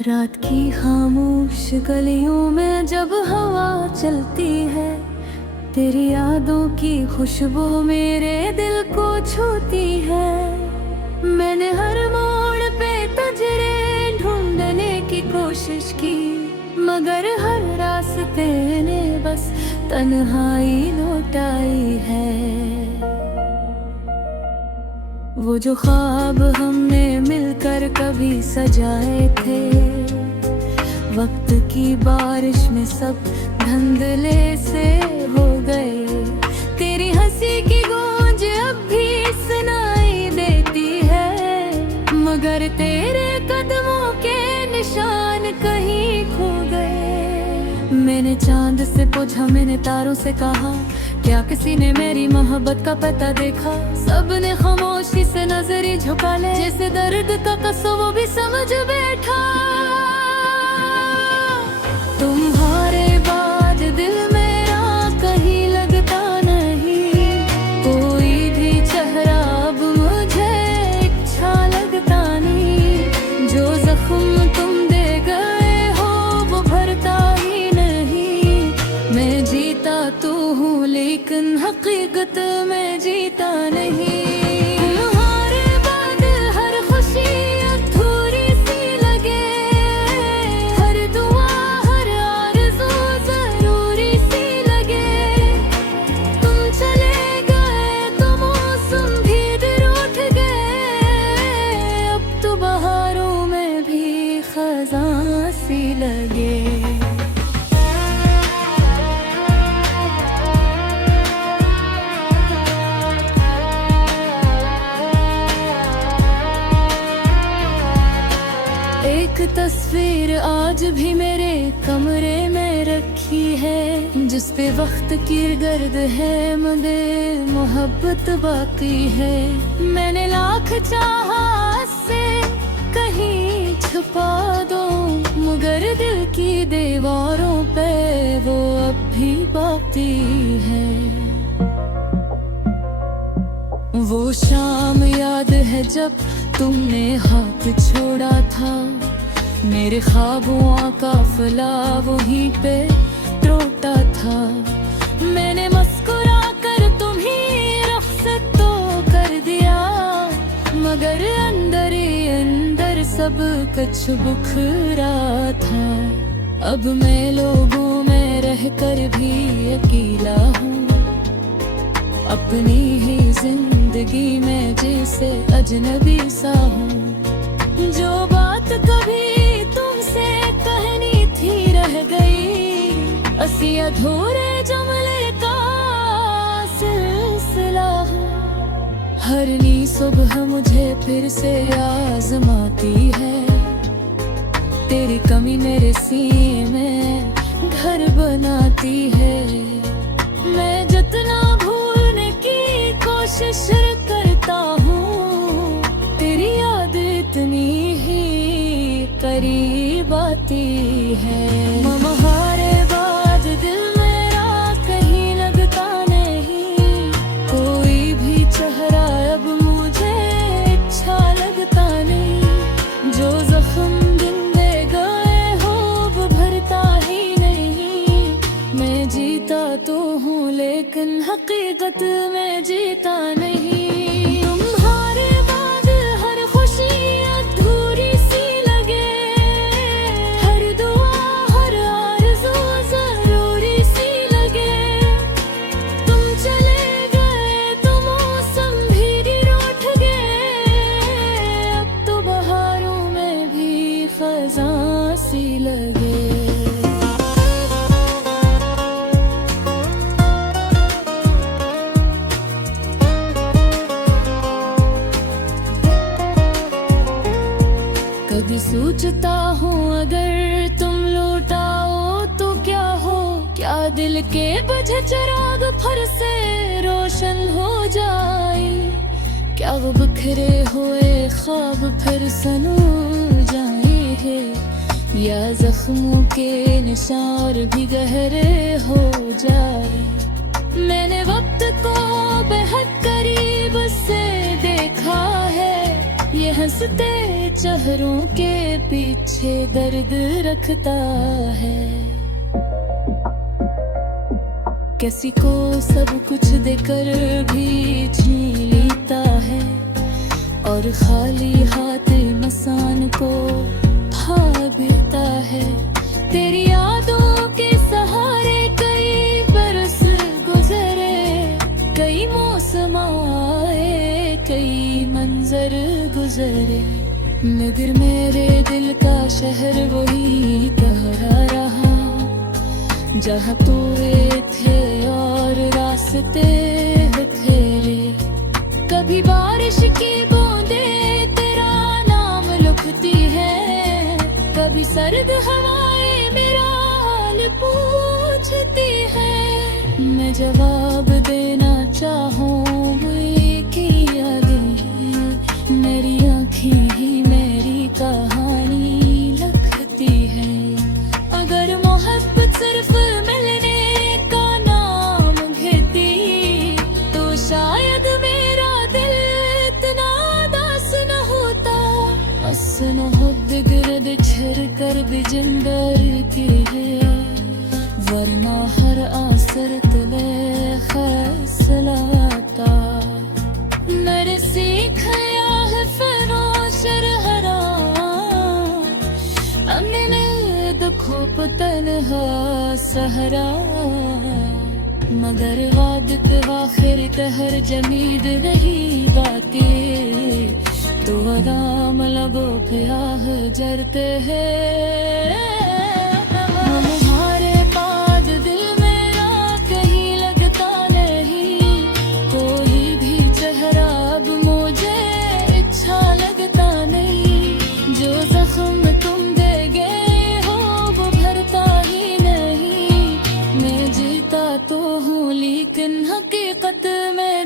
रात की खामोश गलियों में जब हवा चलती है, तेरी यादों की खुशबू मेरे दिल को छूती है। मैंने हर मोड़ पे तजरे ढूंढने की कोशिश की, मगर हर रास्ते ने बस तन्हाई लौटाई है। वो जो ख्वाब हमने मिलकर कभी सजाए थे, वक्त की बारिश में सब धुंधले से हो गए। तेरी हंसी की गूंज अब भी सुनाई देती है, मगर तेरे कदमों के निशान कहीं खो गए। मैंने चांद से पूछा, मैंने तारों से कहा, क्या किसी ने मेरी मोहब्बत का पता देखा? सबने खामोशी से नजरें झुका ले, जैसे दर्द का कसो वो भी समझ बैठा। तुम्हारे बाद दिल मेरा कहीं लगता नहीं, कोई भी चेहरा अब मुझे अच्छा लगता नहीं। जो जख्म तुम दे गए हो वो भरता ही नहीं। मैं जीता तो हूँ लेकिन हकीकत में जीता नहीं। तुम्हारे बाद हर खुशी अधूरी सी लगे, हर दुआ हर आरज़ू ज़रूरी सी लगे। तुम चले गए तो मौसम भी दिल उठ गए, अब तो बहारों में भी ख़ज़ां सी लगे। एक तस्वीर आज भी मेरे कमरे में रखी है, जिस पे वक्त की गर्द है मगर मोहब्बत बाकी है। मैंने लाख चाहा से कहीं छुपा दो, मगर दिल की दीवारों पे वो अब भी बाकी है। वो शाम याद है जब तुमने हाथ छोड़ा था, मेरे ख्वाबों का काफिला वहीं पे टूटा था। मैंने मुस्कुरा कर तुम्हें रुखसत तो कर दिया, मगर अंदर ही अंदर सब कुछ बुखरा था। अब मैं लोगों में रहकर भी अकेला हूँ, अपनी ही जिंदगी में जैसे अजनबी सा हूँ। जो बात कभी तुमसे कहनी थी रह गई, असी अधूरे जुमले का सिलसिला हूँ। हर नई सुबह मुझे फिर से आजमाती है, तेरी कमी मेरे सीने में घर बनाती है। मैं जितना भूलने की कोशिश करता हूँ, तेरी याद इतनी ही करीब आती है। तुम्हारे बाद दिल मेरा कहीं लगता नहीं, कोई भी चेहरा अब मुझे अच्छा लगता नहीं। जो जख्म दिन दे गए हो वो भरता ही नहीं। मैं जीता तो हूँ लेकिन हकीकत में जीता नहीं। तुम्हारे बाद हर खुशी अधूरी सी लगे, हर दुआ हर आरज़ू ज़रूरी सी लगे। तुम चले गए तो मौसम भी दिल उठ गए, अब तो बहारों में भी ख़ज़ां सी लगे। कभी सोचता हूँ अगर तुम लौटाओ तो क्या हो, क्या दिल के बुझे चिराग फिर से रोशन हो जाए? क्या वो बिखरे हुए ख्वाब फिर सनू जाए है, या जख्मों के निशान भी गहरे हो जाए? मैंने वक्त को बेहद करीब से देखा है, ये हंसते चेहरों के पीछे दर्द रखता है। किसी को सब कुछ देकर भी छीन लेता है और खाली हाथ इंसान को भागता है। तेरी यादों के सहारे कई बरस गुजरे, कई मौसम आए, कई मंजर गुजरे, मगर मेरे दिल का शहर वही कह रहा जहाँ तू थे और रास्ते बखेरे। कभी बारिश की बूंदे तेरा नाम लिखती है, कभी सर्द हवाएं मेरा हाल पूछती है। मैं जवाब देना चाहूँ कि यादें मेरी आँखें ही मेरी कहानी लिखती है। अगर मोहब्बत सिर्फ मिलने का नाम घेती तो शायद मेरा दिल इतना उदास न होता। हसन हुब गिरद छिर कर भी जिंदर की है, वरना हर आसर तले फैसलाता। नर सीख या है फरोशर हरा अमने दुखों तन्हा सहरा, मगर वादत वाखिर कहर जमीद नहीं बातें तो अदाम लगो पे आह जरते हैं। तुम्हारे बाद दिल मेरा कहीं लगता नहीं, कोई भी चेहरा अब मुझे अच्छा लगता नहीं। जो जख्म तुम दे गए हो वो भरता ही नहीं। मैं जीता तो हूँ लेकिन हकीकत में